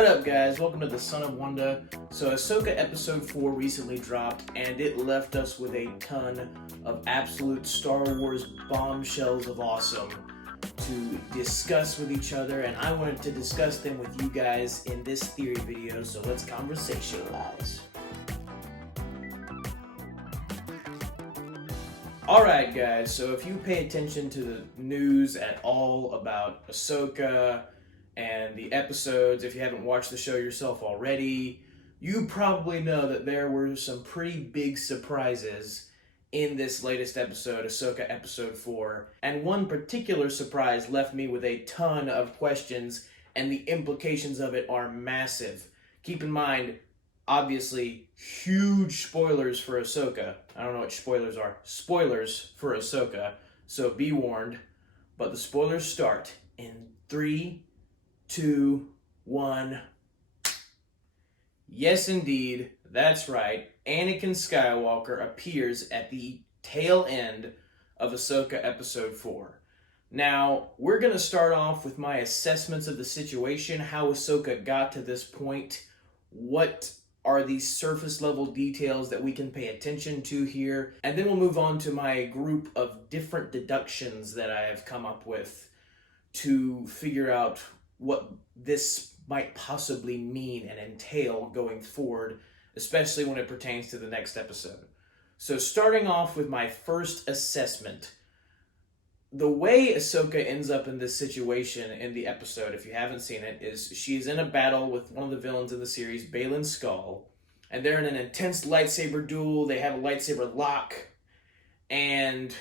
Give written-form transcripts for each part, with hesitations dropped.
What up, guys? Welcome to the Son of Wanda. So Ahsoka episode 4 recently dropped, and it left us with a ton of absolute Star Wars bombshells of awesome to discuss with each other, and I wanted to discuss them with you guys in this theory video, so let's conversationalize. Alright, guys, so if you pay attention to the news at all about Ahsoka and the episodes, if you haven't watched the show yourself already, you probably know that there were some pretty big surprises in this latest episode, Ahsoka episode 4. And one particular surprise left me with a ton of questions, and the implications of it are massive. Keep in mind, obviously, huge spoilers for Ahsoka. I don't know what spoilers are. Spoilers for Ahsoka, so be warned. But the spoilers start in 3, 2, 1. Yes, indeed, that's right. Anakin Skywalker appears at the tail end of Ahsoka episode 4. Now, we're going to start off with my assessments of the situation, how Ahsoka got to this point, what are these surface level details that we can pay attention to here, and then we'll move on to my group of different deductions that I have come up with to figure out what this might possibly mean and entail going forward, especially when it pertains to the next episode. So starting off with my first assessment, the way Ahsoka ends up in this situation in the episode, if you haven't seen it, is she's in a battle with one of the villains in the series, Baylan Skoll, and they're in an intense lightsaber duel. They have a lightsaber lock, and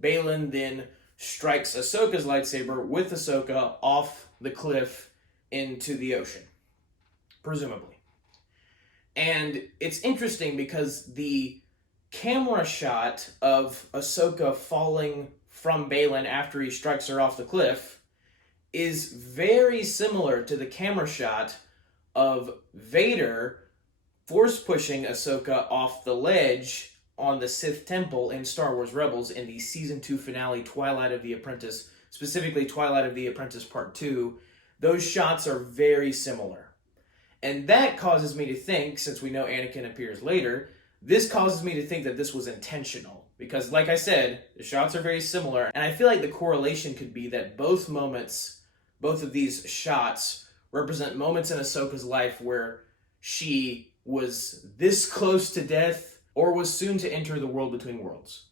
Baylan then strikes Ahsoka's lightsaber with Ahsoka off the cliff into the ocean, presumably. And it's interesting because the camera shot of Ahsoka falling from Baylan after he strikes her off the cliff is very similar to the camera shot of Vader force pushing Ahsoka off the ledge on the Sith Temple in Star Wars Rebels in the Season 2 finale, Twilight of the Apprentice, specifically Twilight of the Apprentice Part 2. Those shots are very similar. And that causes me to think, since we know Anakin appears later, this causes me to think that this was intentional. Because, like I said, the shots are very similar, and I feel like the correlation could be that both of these shots represent moments in Ahsoka's life where she was this close to death or was soon to enter the world between worlds.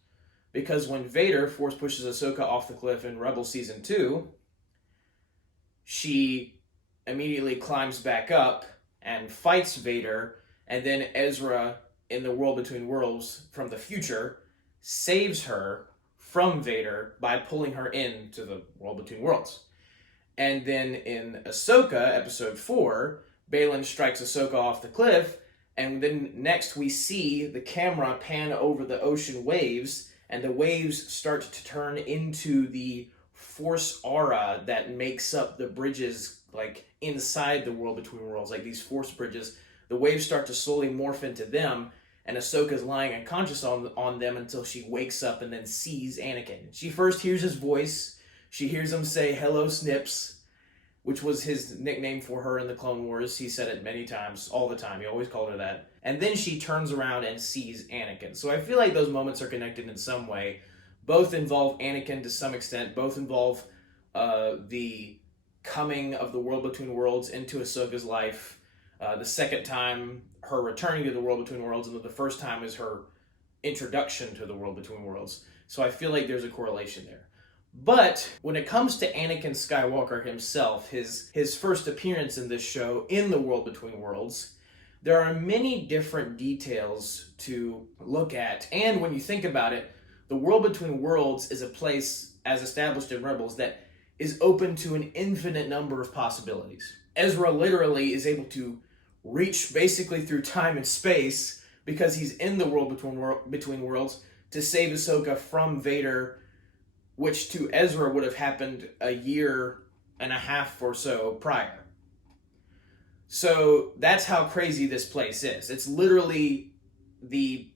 Because when Vader force pushes Ahsoka off the cliff in Rebels Season 2, she immediately climbs back up and fights Vader, and then Ezra in the world between worlds from the future saves her from Vader by pulling her into the world between worlds. And then in Ahsoka, episode 4, Baylan strikes Ahsoka off the cliff, and then next we see the camera pan over the ocean waves, and the waves start to turn into the force aura that makes up the bridges, like inside the world between worlds, like these force bridges. The waves start to slowly morph into them, and Ahsoka's lying unconscious on them until she wakes up and then sees Anakin. She first hears his voice. She hears him say, "Hello, Snips," which was his nickname for her in the Clone Wars. He said it many times, all the time. He always called her that. And then she turns around and sees Anakin. So I feel like those moments are connected in some way. Both involve Anakin to some extent. Both involve the coming of the world between worlds into Ahsoka's life. The second time, her returning to the world between worlds, and the first time is her introduction to the world between worlds. So I feel like there's a correlation there. But when it comes to Anakin Skywalker himself, his first appearance in this show in the world between worlds, there are many different details to look at. And when you think about it, the world between worlds is a place, as established in Rebels, that is open to an infinite number of possibilities. Ezra literally is able to reach basically through time and space because he's in the world between worlds to save Ahsoka from Vader, which to Ezra would have happened a year and a half or so prior. So that's how crazy this place is. It's literally the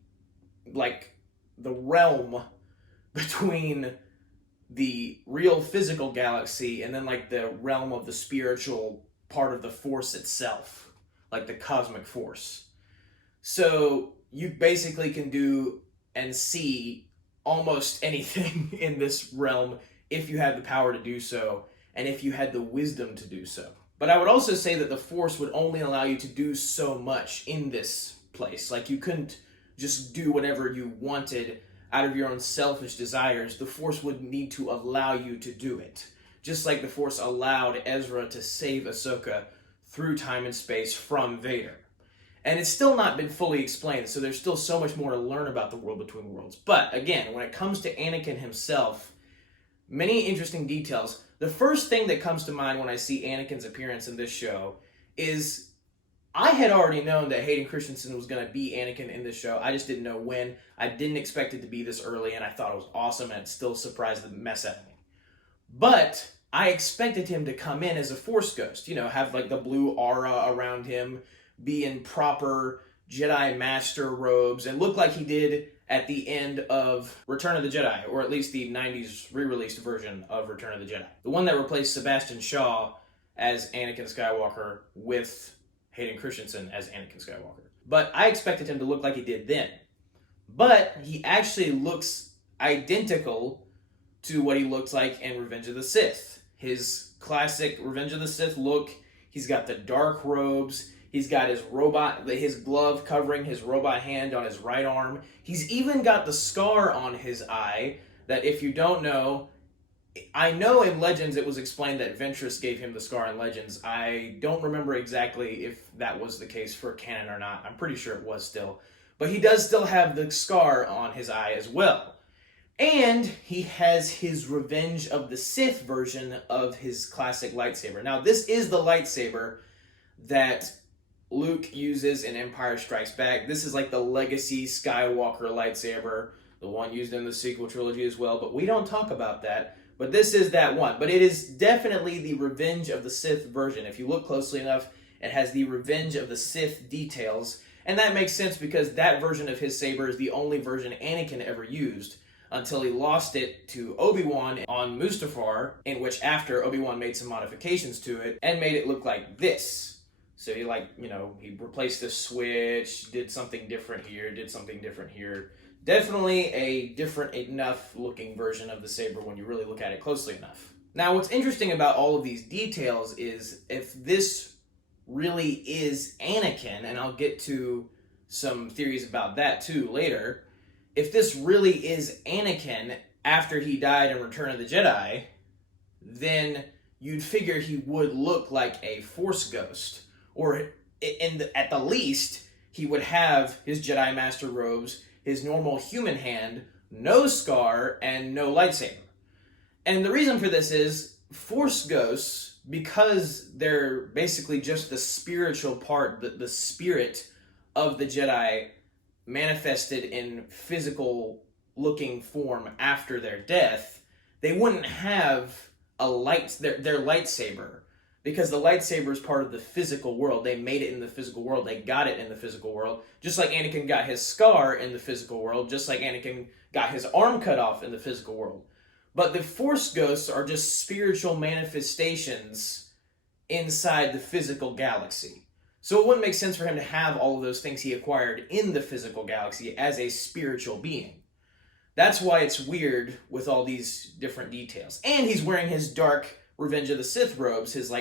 realm between the real physical galaxy and then like the realm of the spiritual part of the Force itself, like the cosmic Force. So you basically can do and see almost anything in this realm if you have the power to do so, and if you had the wisdom to do so. But I would also say that the Force would only allow you to do so much in this place. Like, you couldn't just do whatever you wanted out of your own selfish desires. The Force would need to allow you to do it. Just like the Force allowed Ezra to save Ahsoka through time and space from Vader. And it's still not been fully explained, so there's still so much more to learn about the world between worlds. But again, when it comes to Anakin himself, many interesting details. The first thing that comes to mind when I see Anakin's appearance in this show is I had already known that Hayden Christensen was going to be Anakin in this show. I just didn't know when. I didn't expect it to be this early, and I thought it was awesome, and it still surprised the mess out of me. But I expected him to come in as a Force ghost, have like the blue aura around him, be in proper Jedi Master robes, and look like he did at the end of Return of the Jedi, or at least the 90s re-released version of Return of the Jedi. The one that replaced Sebastian Shaw as Anakin Skywalker with Hayden Christensen as Anakin Skywalker. But I expected him to look like he did then. But he actually looks identical to what he looked like in Revenge of the Sith. His classic Revenge of the Sith look. He's got the dark robes. He's got his glove covering his robot hand on his right arm. He's even got the scar on his eye that, if you don't know, I know in Legends it was explained that Ventress gave him the scar in Legends. I don't remember exactly if that was the case for canon or not. I'm pretty sure it was still. But he does still have the scar on his eye as well. And he has his Revenge of the Sith version of his classic lightsaber. Now, this is the lightsaber that Luke uses in Empire Strikes Back. This is like the legacy Skywalker lightsaber, the one used in the sequel trilogy as well, but we don't talk about that. But this is that one. But it is definitely the Revenge of the Sith version. If you look closely enough, it has the Revenge of the Sith details. And that makes sense because that version of his saber is the only version Anakin ever used until he lost it to Obi-Wan on Mustafar, in which after Obi-Wan made some modifications to it and made it look like this. So he he replaced the switch, did something different here, did something different here. Definitely a different enough looking version of the saber when you really look at it closely enough. Now, what's interesting about all of these details is if this really is Anakin, and I'll get to some theories about that too later, if this really is Anakin after he died in Return of the Jedi, then you'd figure he would look like a Force ghost. Or at the least, he would have his Jedi Master robes, his normal human hand, no scar, and no lightsaber. And the reason for this is Force ghosts, because they're basically just the spiritual part, the spirit of the Jedi manifested in physical looking form after their death, they wouldn't have their lightsaber, because the lightsaber is part of the physical world. They made it in the physical world. They got it in the physical world. Just like Anakin got his scar in the physical world. Just like Anakin got his arm cut off in the physical world. But the Force ghosts are just spiritual manifestations inside the physical galaxy. So it wouldn't make sense for him to have all of those things he acquired in the physical galaxy as a spiritual being. That's why it's weird with all these different details. And he's wearing his dark Revenge of the Sith robes, his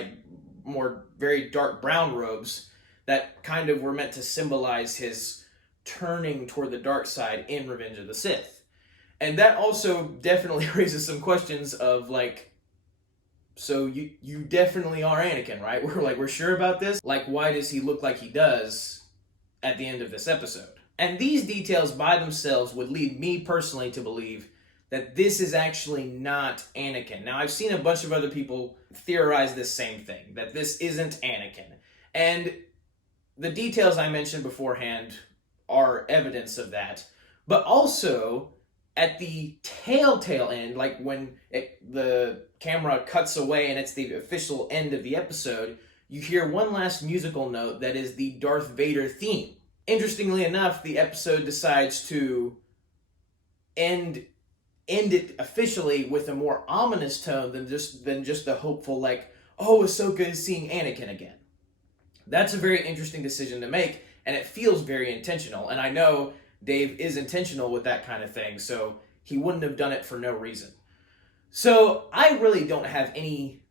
more very dark brown robes that kind of were meant to symbolize his turning toward the dark side in Revenge of the Sith. And that also definitely raises some questions of so you definitely are Anakin, right? We're sure about this? Why does he look like he does at the end of this episode? And these details by themselves would lead me personally to believe that this is actually not Anakin. Now, I've seen a bunch of other people theorize this same thing, that this isn't Anakin. And the details I mentioned beforehand are evidence of that. But also, at the telltale end, when the camera cuts away and it's the official end of the episode, you hear one last musical note that is the Darth Vader theme. Interestingly enough, the episode decides to end it officially with a more ominous tone than just the hopeful, oh, Ahsoka is seeing Anakin again. That's a very interesting decision to make, and it feels very intentional. And I know Dave is intentional with that kind of thing, so he wouldn't have done it for no reason. So I really don't have any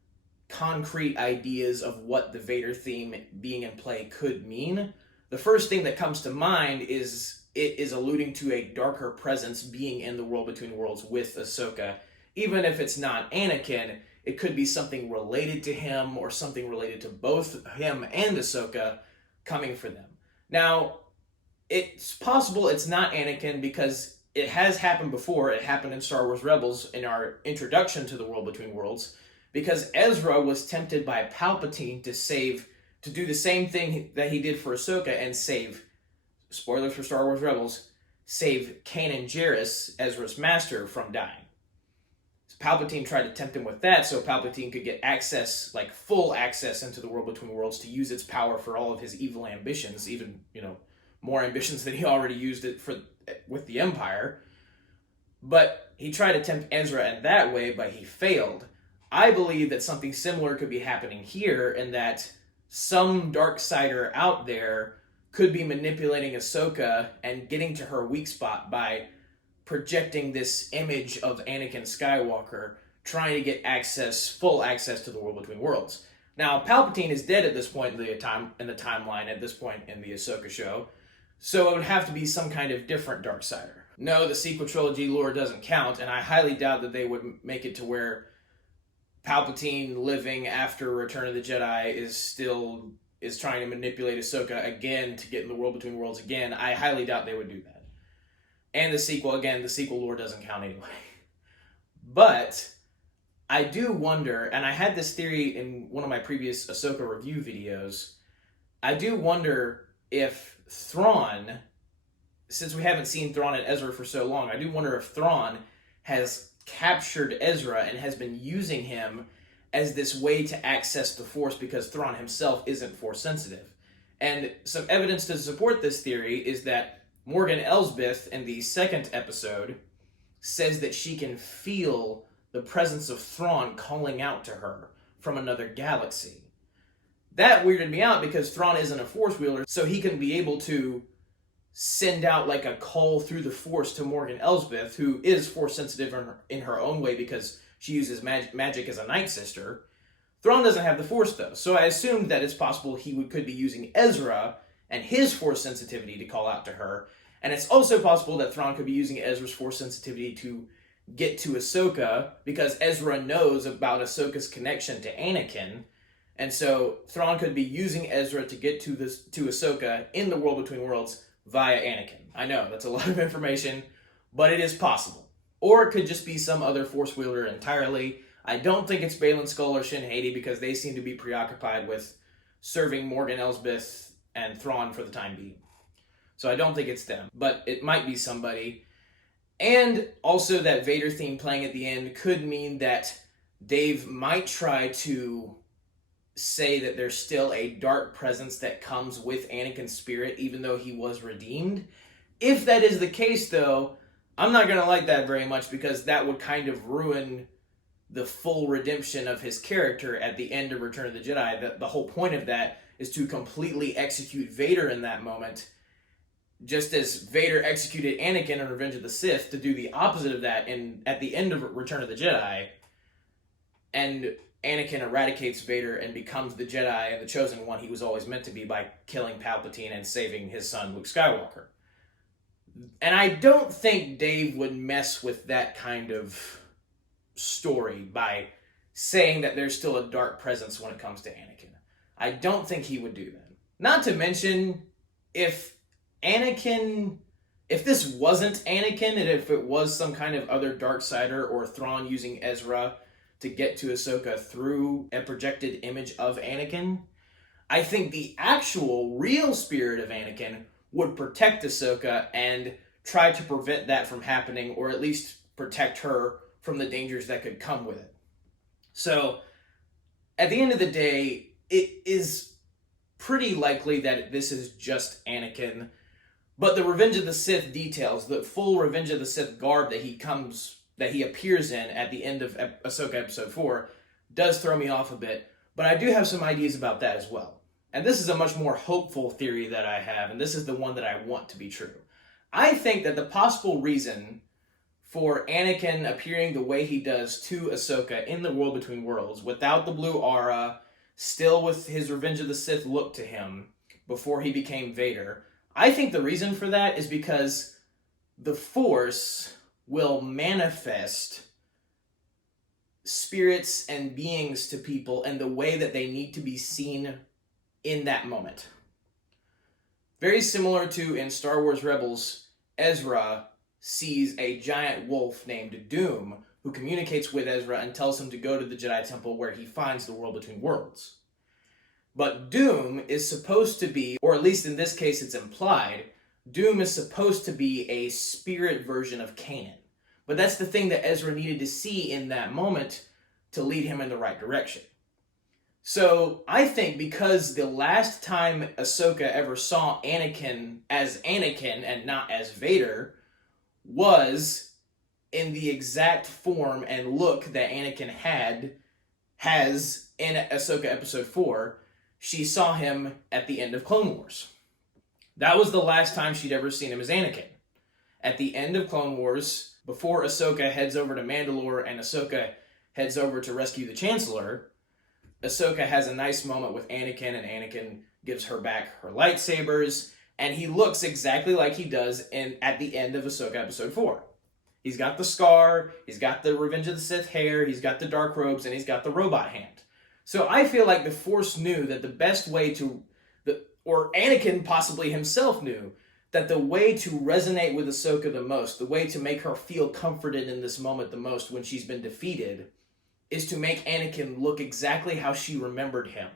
concrete ideas of what the Vader theme being in play could mean. The first thing that comes to mind is it is alluding to a darker presence being in the world between worlds with Ahsoka. Even if it's not Anakin, it could be something related to him or something related to both him and Ahsoka coming for them. Now, it's possible it's not Anakin because it has happened before. It happened in Star Wars Rebels in our introduction to the world between worlds, because Ezra was tempted by Palpatine to do the same thing that he did for Ahsoka and save, spoilers for Star Wars Rebels, save Kanan Jarrus, Ezra's master, from dying. Palpatine tried to tempt him with that so Palpatine could get access, like full access into the world between worlds to use its power for all of his evil ambitions, even, more ambitions than he already used it for with the Empire. But he tried to tempt Ezra in that way, but he failed. I believe that something similar could be happening here, and that some Darksider out there could be manipulating Ahsoka and getting to her weak spot by projecting this image of Anakin Skywalker, trying to get full access to the world between worlds. Now, Palpatine is dead at this point in the timeline, at this point in the Ahsoka show, so it would have to be some kind of different Darksider. No, the sequel trilogy lore doesn't count, and I highly doubt that they would make it to where Palpatine living after Return of the Jedi is trying to manipulate Ahsoka again to get in the world between worlds again. I highly doubt they would do that. And the sequel lore doesn't count anyway. But I do wonder, and I had this theory in one of my previous Ahsoka review videos, I do wonder if Thrawn, since we haven't seen Thrawn and Ezra for so long, I do wonder if Thrawn has captured Ezra and has been using him as this way to access the Force because Thrawn himself isn't Force sensitive. And some evidence to support this theory is that Morgan Elsbeth in the second episode says that she can feel the presence of Thrawn calling out to her from another galaxy. That weirded me out because Thrawn isn't a Force wielder, so he can be able to send out like a call through the Force to Morgan Elsbeth, who is Force sensitive in her own way because she uses magic as a Night Sister. Thrawn doesn't have the Force though, so I assumed that it's possible he could be using Ezra and his Force sensitivity to call out to her. And it's also possible that Thrawn could be using Ezra's Force sensitivity to get to Ahsoka, because Ezra knows about Ahsoka's connection to Anakin. And so Thrawn could be using Ezra to get to Ahsoka in the world between worlds via Anakin. I know, that's a lot of information, but it is possible. Or it could just be some other Force wielder entirely. I don't think it's Baylan Skoll or Shin Hati, because they seem to be preoccupied with serving Morgan Elsbeth and Thrawn for the time being. So I don't think it's them, but it might be somebody. And also that Vader theme playing at the end could mean that Dave might try to say that there's still a dark presence that comes with Anakin's spirit, even though he was redeemed. If that is the case, though, I'm not going to like that very much, because that would kind of ruin the full redemption of his character at the end of Return of the Jedi. The whole point of that is to completely execute Vader in that moment, just as Vader executed Anakin in Revenge of the Sith, to do the opposite of that at the end of Return of the Jedi, and Anakin eradicates Vader and becomes the Jedi and the chosen one he was always meant to be by killing Palpatine and saving his son Luke Skywalker. And I don't think Dave would mess with that kind of story by saying that there's still a dark presence when it comes to Anakin. I don't think he would do that. Not to mention, if this wasn't Anakin, and if it was some kind of other Darksider or Thrawn using Ezra to get to Ahsoka through a projected image of Anakin, I think the actual real spirit of Anakin would protect Ahsoka and try to prevent that from happening, or at least protect her from the dangers that could come with it. So, at the end of the day, it is pretty likely that this is just Anakin. But the Revenge of the Sith details, the full Revenge of the Sith garb that he appears in at the end of Ahsoka Episode 4, does throw me off a bit. But I do have some ideas about that as well. And this is a much more hopeful theory that I have, and this is the one that I want to be true. I think that the possible reason for Anakin appearing the way he does to Ahsoka in the World Between Worlds, without the blue aura, still with his Revenge of the Sith look to him before he became Vader, I think the reason for that is because the Force will manifest spirits and beings to people in the way that they need to be seen in that moment. Very similar to in Star Wars Rebels, Ezra sees a giant wolf named Doom who communicates with Ezra and tells him to go to the Jedi Temple where he finds the World Between Worlds. But Doom is supposed to be, or at least in this case it's implied, Doom is supposed to be a spirit version of Kanan. But that's the thing that Ezra needed to see in that moment to lead him in the right direction. So I think because the last time Ahsoka ever saw Anakin as Anakin and not as Vader was in the exact form and look that Anakin has in Ahsoka Episode 4, she saw him at the end of Clone Wars. That was the last time she'd ever seen him as Anakin. At the end of Clone Wars, before Ahsoka heads over to Mandalore and Ahsoka heads over to rescue the Chancellor, Ahsoka has a nice moment with Anakin, and Anakin gives her back her lightsabers, and he looks exactly like he does at the end of Ahsoka Episode 4. He's got the scar, he's got the Revenge of the Sith hair, he's got the dark robes, and he's got the robot hand. So I feel like the Force knew that the best way or Anakin possibly himself knew, that the way to resonate with Ahsoka the most, the way to make her feel comforted in this moment the most when she's been defeated, is to make Anakin look exactly how she remembered him.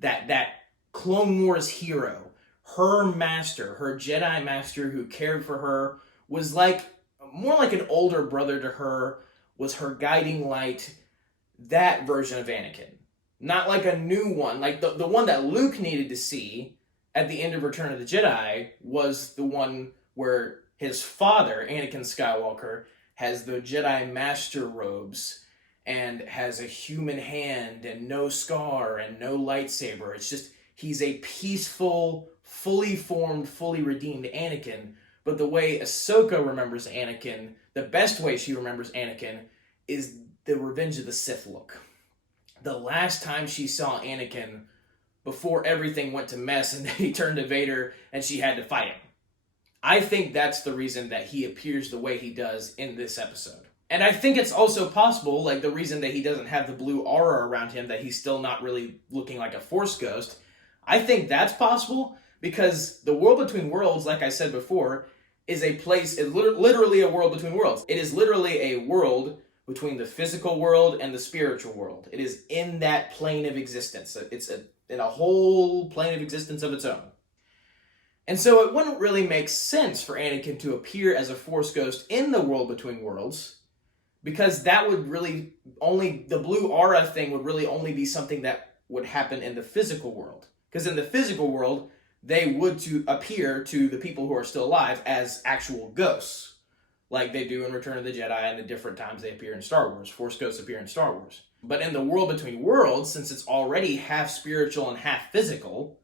That Clone Wars hero, her master, her Jedi master who cared for her, was more like an older brother to her, was her guiding light, that version of Anakin. Not like a new one, like the one that Luke needed to see at the end of Return of the Jedi was the one where his father, Anakin Skywalker, has the Jedi Master robes and has a human hand and no scar and no lightsaber. It's just, he's a peaceful, fully formed, fully redeemed Anakin. But the way Ahsoka remembers Anakin, the best way she remembers Anakin, is the Revenge of the Sith look. The last time she saw Anakin before everything went to mess and then he turned to Vader and she had to fight him. I think that's the reason that he appears the way he does in this episode. And I think it's also possible, like the reason that he doesn't have the blue aura around him, that he's still not really looking like a Force ghost, I think that's possible because the World Between Worlds, like I said before, is a place, literally a world between worlds. It is literally a world between the physical world and the spiritual world. It is in that plane of existence. It's in a whole plane of existence of its own. And so it wouldn't really make sense for Anakin to appear as a Force ghost in the World Between Worlds, because that would really the blue aura thing would really only be something that would happen in the physical world. Because in the physical world, they would appear to the people who are still alive as actual ghosts, like they do in Return of the Jedi and the different times they appear in Star Wars. Force ghosts appear in Star Wars. But in the World Between Worlds, since it's already half spiritual and half physical,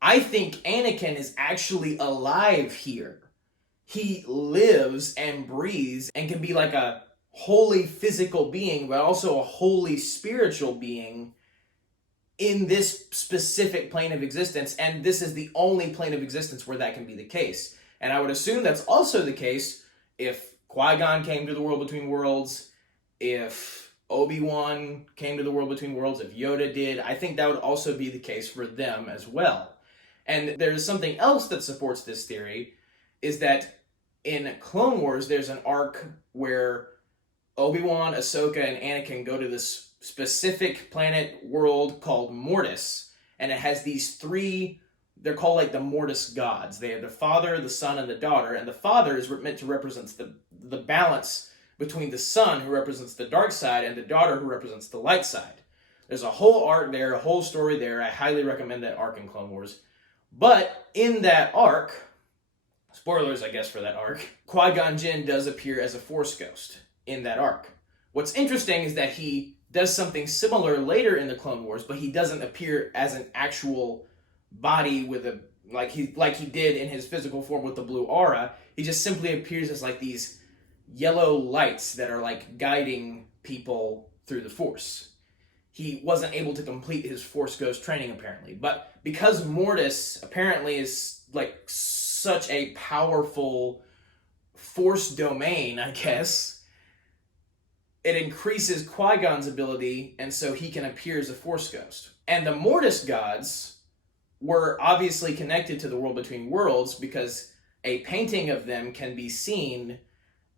I think Anakin is actually alive here. He lives and breathes and can be like a wholly physical being, but also a wholly spiritual being in this specific plane of existence. And this is the only plane of existence where that can be the case. And I would assume that's also the case if Qui-Gon came to the World Between Worlds, if Obi-Wan came to the World Between Worlds, if Yoda did. I think that would also be the case for them as well. And there's something else that supports this theory, is that in Clone Wars, there's an arc where Obi-Wan, Ahsoka, and Anakin go to this specific planet world called Mortis, and it has these three, they're called like the Mortis gods. They have the Father, the Son, and the Daughter, and the Father is meant to represent the balance between the Son, who represents the dark side, and the Daughter, who represents the light side. There's a whole arc there, a whole story there. I highly recommend that arc in Clone Wars. But in that arc, spoilers I guess for that arc, Qui-Gon Jinn does appear as a Force ghost in that arc. What's interesting is that he does something similar later in the Clone Wars, but he doesn't appear as an actual body with a like he did in his physical form with the blue aura. He just simply appears as like these yellow lights that are like guiding people through the Force. He wasn't able to complete his Force Ghost training apparently, but because Mortis apparently is like such a powerful Force domain, I guess, it increases Qui-Gon's ability, and so he can appear as a Force Ghost. And the Mortis gods were obviously connected to the World Between Worlds because a painting of them can be seen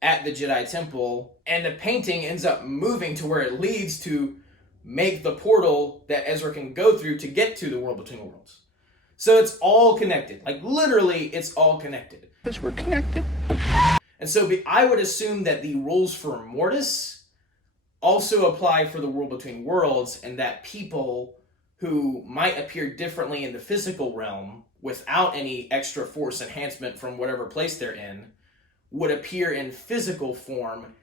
at the Jedi Temple, and the painting ends up moving to where it leads to make the portal that Ezra can go through to get to the World Between Worlds. So it's all connected. Like, literally, it's all connected. Because we're connected. And so I would assume that the rules for Mortis also apply for the World Between Worlds, and that people who might appear differently in the physical realm without any extra Force enhancement from whatever place they're in would appear in physical form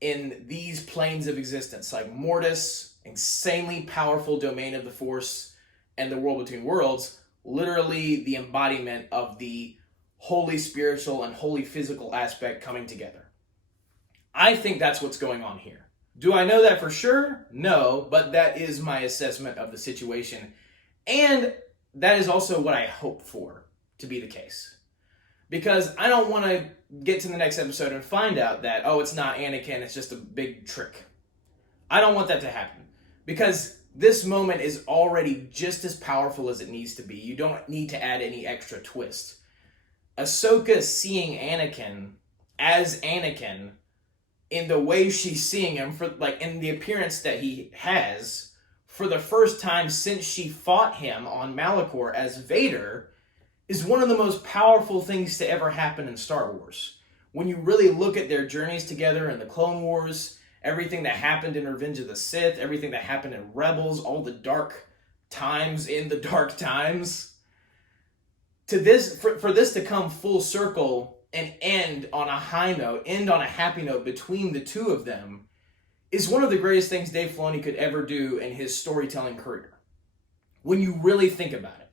in these planes of existence. Like Mortis, insanely powerful domain of the Force, and the World Between Worlds, literally the embodiment of the holy spiritual and holy physical aspect coming together. I think that's what's going on here. Do I know that for sure? No, but that is my assessment of the situation. And that is also what I hope for to be the case. Because I don't want to get to the next episode and find out that, oh, it's not Anakin, it's just a big trick. I don't want that to happen. Because this moment is already just as powerful as it needs to be. You don't need to add any extra twist. Ahsoka seeing Anakin as Anakin in the way she's seeing him, for like in the appearance that he has, for the first time since she fought him on Malachor as Vader, is one of the most powerful things to ever happen in Star Wars. When you really look at their journeys together in the Clone Wars, everything that happened in Revenge of the Sith, everything that happened in Rebels, all the dark times in the dark times, to this, for this to come full circle and end on a high note, end on a happy note between the two of them, is one of the greatest things Dave Filoni could ever do in his storytelling career, when you really think about it.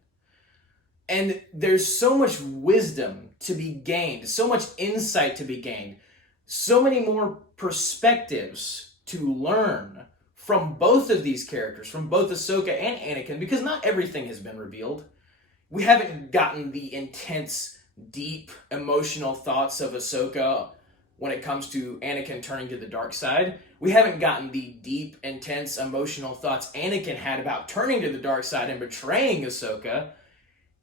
And there's so much wisdom to be gained, so much insight to be gained, so many more perspectives to learn from both of these characters, from both Ahsoka and Anakin, because not everything has been revealed. We haven't gotten the intense, deep, emotional thoughts of Ahsoka when it comes to Anakin turning to the dark side. We haven't gotten the deep, intense, emotional thoughts Anakin had about turning to the dark side and betraying Ahsoka.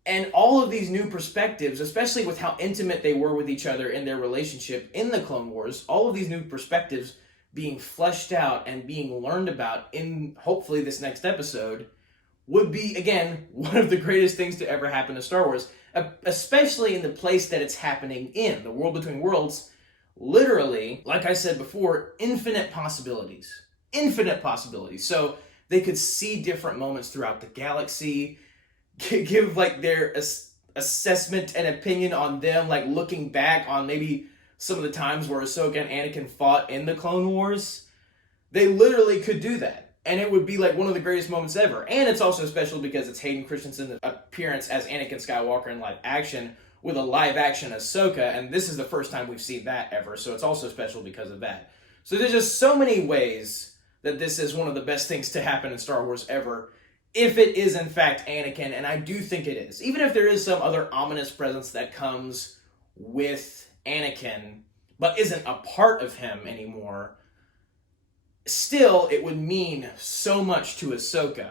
And all of these new perspectives, especially with how intimate they were with each other in their relationship in the Clone Wars, all of these new perspectives being fleshed out and being learned about in hopefully this next episode would be, again, one of the greatest things to ever happen to Star Wars, especially in the place that it's happening in, the World Between Worlds. Literally, like I said before, infinite possibilities. Infinite possibilities. So they could see different moments throughout the galaxy, give like their assessment and opinion on them, like looking back on maybe some of the times where Ahsoka and Anakin fought in the Clone Wars. They literally could do that. And it would be like one of the greatest moments ever. And it's also special because it's Hayden Christensen's appearance as Anakin Skywalker in live action with a live action Ahsoka. And this is the first time we've seen that ever. So it's also special because of that. So there's just so many ways that this is one of the best things to happen in Star Wars ever, if it is in fact Anakin. And I do think it is. Even if there is some other ominous presence that comes with Anakin, but isn't a part of him anymore, still, it would mean so much to Ahsoka.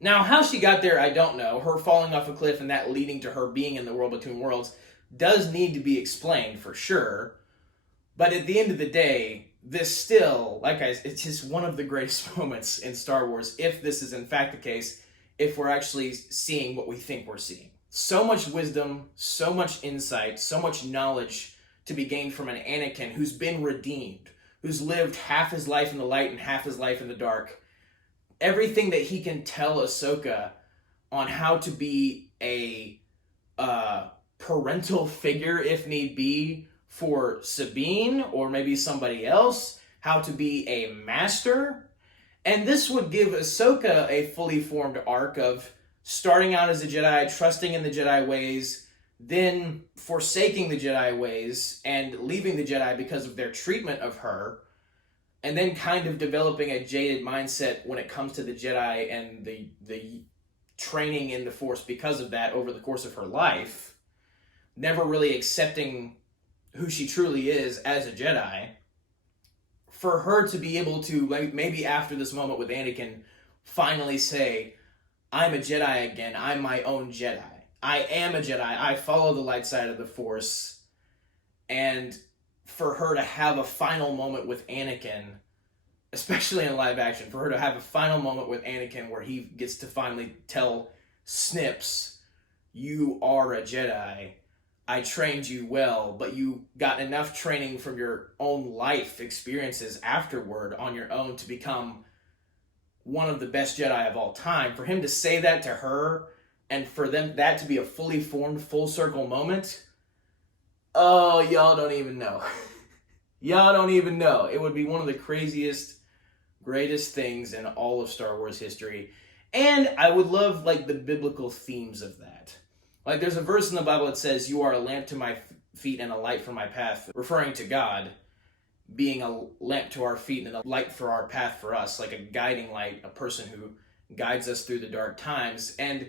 Now, how she got there, I don't know. Her falling off a cliff and that leading to her being in the World Between Worlds does need to be explained, for sure. But at the end of the day, this still, it's just one of the greatest moments in Star Wars, if this is in fact the case, if we're actually seeing what we think we're seeing. So much wisdom, so much insight, so much knowledge to be gained from an Anakin who's been redeemed, who's lived half his life in the light and half his life in the dark. Everything that he can tell Ahsoka on how to be a parental figure, if need be, for Sabine or maybe somebody else, how to be a master, And this would give Ahsoka a fully formed arc of starting out as a Jedi, trusting in the Jedi ways, then forsaking the Jedi ways and leaving the Jedi because of their treatment of her, and then kind of developing a jaded mindset when it comes to the Jedi and the training in the Force because of that over the course of her life, never really accepting who she truly is as a Jedi. For her to be able to, like, maybe after this moment with Anakin, finally say, I'm a Jedi again, I'm my own Jedi. I am a Jedi, I follow the light side of the Force, and for her to have a final moment with Anakin, especially in live action, for her to have a final moment with Anakin where he gets to finally tell Snips, you are a Jedi, I trained you well, but you got enough training from your own life experiences afterward on your own to become one of the best Jedi of all time. For him to say that to her, and for them that to be a fully formed, full circle moment, oh, y'all don't even know. Y'all don't even know. It would be one of the craziest, greatest things in all of Star Wars history. And I would love, like, the biblical themes of that. Like, there's a verse in the Bible that says, you are a lamp to my feet and a light for my path, referring to God being a lamp to our feet and a light for our path for us, like a guiding light, a person who guides us through the dark times. And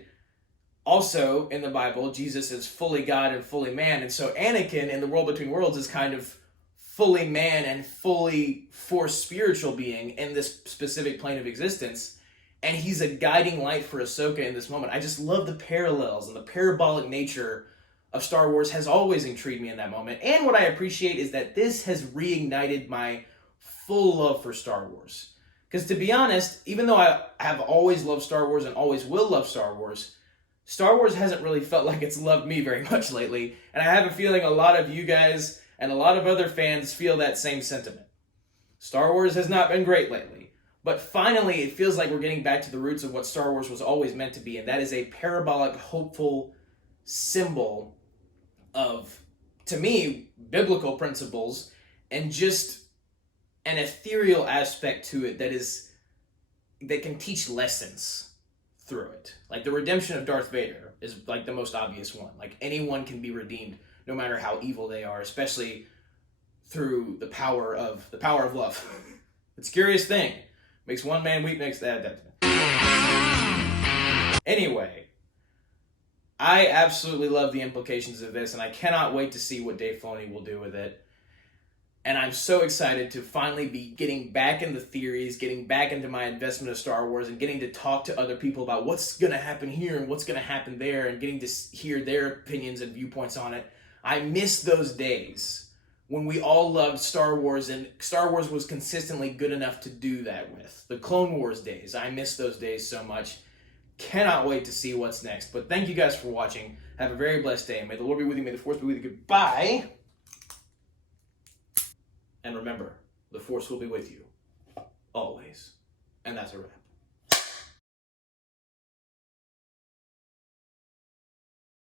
also, in the Bible, Jesus is fully God and fully man, and so Anakin in the World Between Worlds is kind of fully man and fully Force spiritual being in this specific plane of existence, and he's a guiding light for Ahsoka in this moment. I just love the parallels, and the parabolic nature of Star Wars has always intrigued me in that moment. And what I appreciate is that this has reignited my full love for Star Wars. Because to be honest, even though I have always loved Star Wars and always will love Star Wars hasn't really felt like it's loved me very much lately. And I have a feeling a lot of you guys and a lot of other fans feel that same sentiment. Star Wars has not been great lately. But finally, it feels like we're getting back to the roots of what Star Wars was always meant to be, and that is a parabolic, hopeful symbol of, to me, biblical principles and just an ethereal aspect to it that can teach lessons through it. Like the redemption of Darth Vader is like the most obvious one. Like anyone can be redeemed no matter how evil they are, especially through the power of love. It's a curious thing. Makes one man weak, makes that. Anyway, I absolutely love the implications of this, and I cannot wait to see what Dave Filoni will do with it. And I'm so excited to finally be getting back in the theories, getting back into my investment of Star Wars, and getting to talk to other people about what's going to happen here and what's going to happen there, and getting to hear their opinions and viewpoints on it. I miss those days when we all loved Star Wars, and Star Wars was consistently good enough to do that with. The Clone Wars days. I miss those days so much. Cannot wait to see what's next. But thank you guys for watching. Have a very blessed day. May the Lord be with you. May the Force be with you. Goodbye. And remember, the Force will be with you. Always. And that's a wrap.